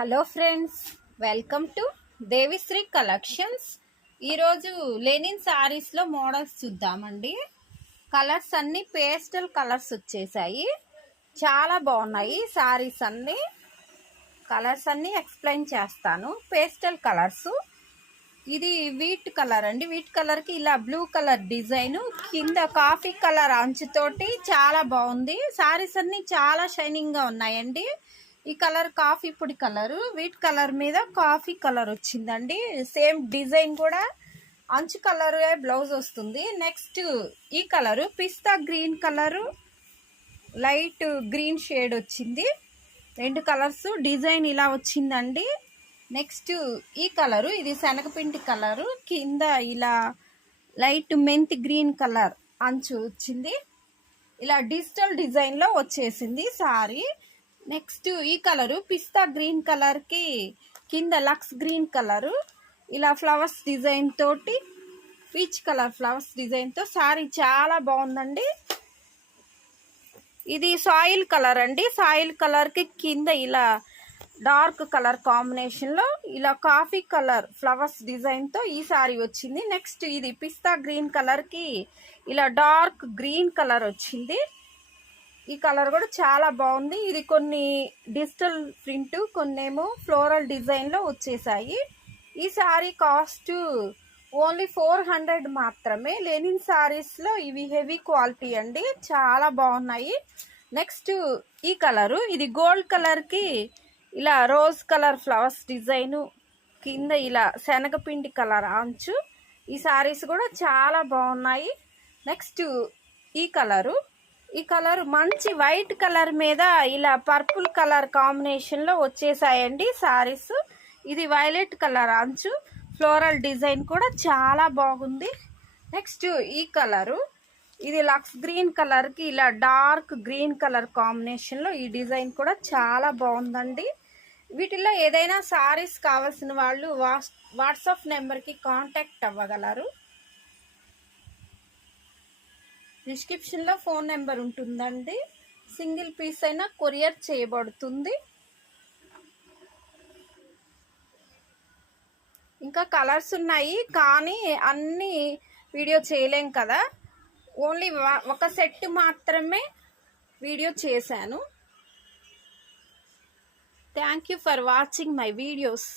Hello friends, welcome to Devisri collections. ఈరోజు linen శారీస్లో models చూద్దామండి. కలర్స్ అన్నీ పేస్టల్ కలర్స్ వచ్చేసాయి. చాలా బాగున్నాయి శారీస్ అన్నీ. కలర్స్ అన్నీ ఎక్స్ప్లెయిన్ చేస్తాను. Pastel colours. ఇది వీట్ కలర్ అండి. వీట్ కలర్కి ఇలా బ్లూ కలర్ డిజైన్, కింద కాఫీ కలర్ అంచుతోటి చాలా బాగుంది. శారీస్ అన్నీ చాలా షైనింగ్గా ఉన్నాయండి. ఈ కలర్ కాఫీ పొడి కలరు, వీట్ కలర్ మీద కాఫీ కలర్ వచ్చిందండి. సేమ్ డిజైన్ కూడా అంచు కలర్ బ్లౌజ్ వస్తుంది. నెక్స్ట్ ఈ colour pista green colour, light green shade వచ్చింది. రెండు కలర్స్ డిజైన్ ఇలా వచ్చిందండి. నెక్స్ట్ ఈ కలరు, ఇది శనగపిండి కలరు, కింద ఇలా లైట్ మెంతి గ్రీన్ కలర్ అంచు వచ్చింది. ఇలా డిజిటల్ డిజైన్లో వచ్చేసింది సారీ. నెక్స్ట్ ఈ కలరు పిస్తా గ్రీన్ కలర్కి కింద లక్స్ గ్రీన్ కలరు, ఇలా ఫ్లవర్స్ డిజైన్ తోటి పీచ్ కలర్ ఫ్లవర్స్ డిజైన్తో సారీ చాలా బాగుందండి. ఇది సాయిల్ కలర్ అండి. సాయిల్ కలర్కి కింద ఇలా డార్క్ కలర్ కాంబినేషన్లో ఇలా కాఫీ కలర్ ఫ్లవర్స్ డిజైన్తో ఈ సారీ వచ్చింది. నెక్స్ట్ ఇది పిస్తా గ్రీన్ కలర్కి ఇలా డార్క్ గ్రీన్ కలర్ వచ్చింది. ఈ కలర్ కూడా చాలా బాగుంది. ఇది కొన్ని డిజిటల్ ప్రింట్, కొన్నేమో ఫ్లోరల్ డిజైన్లో వచ్చేసాయి. ఈ శారీ కాస్ట్ ఓన్లీ 400 మాత్రమే. లెనిన్ శారీస్లో ఇవి హెవీ క్వాలిటీ అండి, చాలా బాగున్నాయి. నెక్స్ట్ ఈ కలరు, ఇది గోల్డ్ కలర్కి ఇలా రోజ్ కలర్ ఫ్లవర్స్ డిజైను, కింద ఇలా శనగపిండి కలర్ అంచు. ఈ శారీస్ కూడా చాలా బాగున్నాయి. నెక్స్ట్ ఈ కలరు, ఈ కలర్ మంచి వైట్ కలర్ మీద ఇలా పర్పుల్ కలర్ కాంబినేషన్లో వచ్చేసాయండి సారీస్. ఇది వైలెట్ కలర్ అంచు, ఫ్లోరల్ డిజైన్ కూడా చాలా బాగుంది. నెక్స్ట్ ఈ కలరు, ఇది లక్స్ గ్రీన్ కలర్కి ఇలా డార్క్ గ్రీన్ కలర్ కాంబినేషన్లో ఈ డిజైన్ కూడా చాలా బాగుందండి. వీటిల్లో ఏదైనా సారీస్ కావాల్సిన వాళ్ళు వాట్సాప్ నెంబర్కి కాంటాక్ట్ అవ్వగలరు. డిస్క్రిప్షన్లో ఫోన్ నెంబర్ ఉంటుందండి. సింగిల్ పీస్ అయినా కొరియర్ చేయబడుతుంది. ఇంకా కలర్స్ ఉన్నాయి, కానీ అన్నీ వీడియో చేయలేం కదా. ఓన్లీ ఒక సెట్ మాత్రమే వీడియో చేశాను. Thank you for watching my videos.